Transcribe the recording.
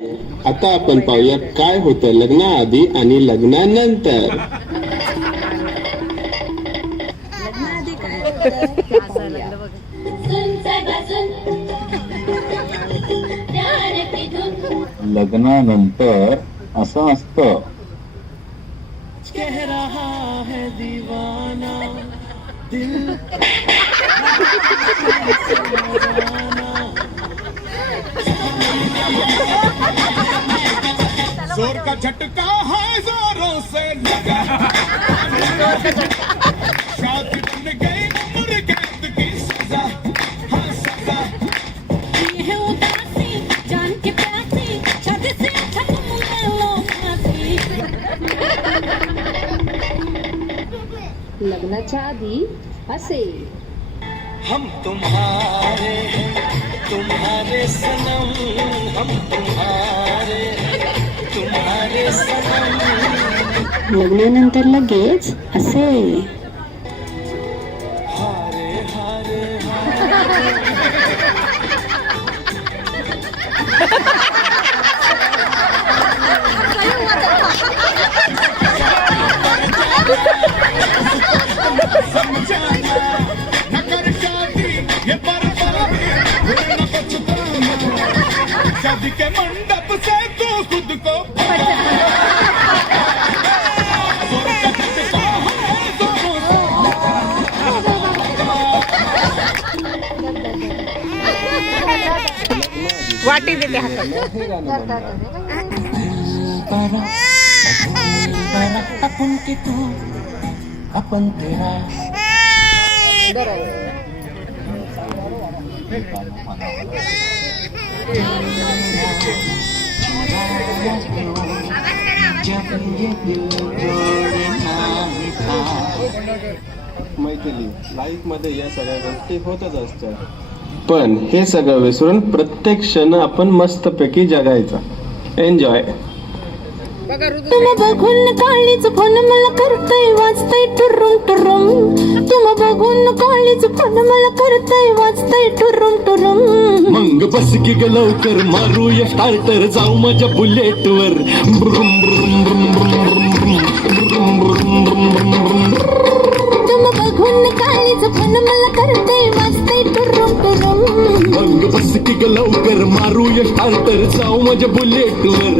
आता आपण पाहूया काय होतं लग्नाआधी आणि लग्नानंतर. लग्नाआधी काय होतं ते पाहूया. लग्नानंतर असं असतं. कह रहा है दीवाना दिल जोर का झटका है जोरों से लगा शादी बन गई उम्र कैद की सजा. हाँ सजा ये है उदासी जान के प्यासी शादी से अच्छा तुम ले लो फांसी. लग्नाच्या आधी असे. हम तुम्हारे तुम्हारे सनम हम तुम्हारे तुम्हारे सनम. लग्नानंतर लगेच असे. हारे हारे समझाना न कर शादी ये बर्बादी भूल न पछताना. शादी के मंडप से तू खुद को वाटी देते हातात. अपन के तू अपन तेरा मैथिली लाईफ मध्ये या सगळ्या गोष्टी होतच असतात, पण हे सगळं विसरून प्रत्येक क्षण आपण मस्तपैकी जगायचा. एन्जॉय. तुम बघून काळीच फोन मला करतय वाजतय टुरुम टुरुम. तुम बघून काळीच फोन मला करतय वाजतय टुरुम टुरुम. मग बस की ग लवकर मारूया स्टार्टर जाऊ माझ्या बुलेट वर. तुम बघून काळीच फोन मला करतय वाजतय टुरुम टुरुम. मग बस की ग लवकर मारूया स्टार्टर जाऊ माझ्या बुलेट वर.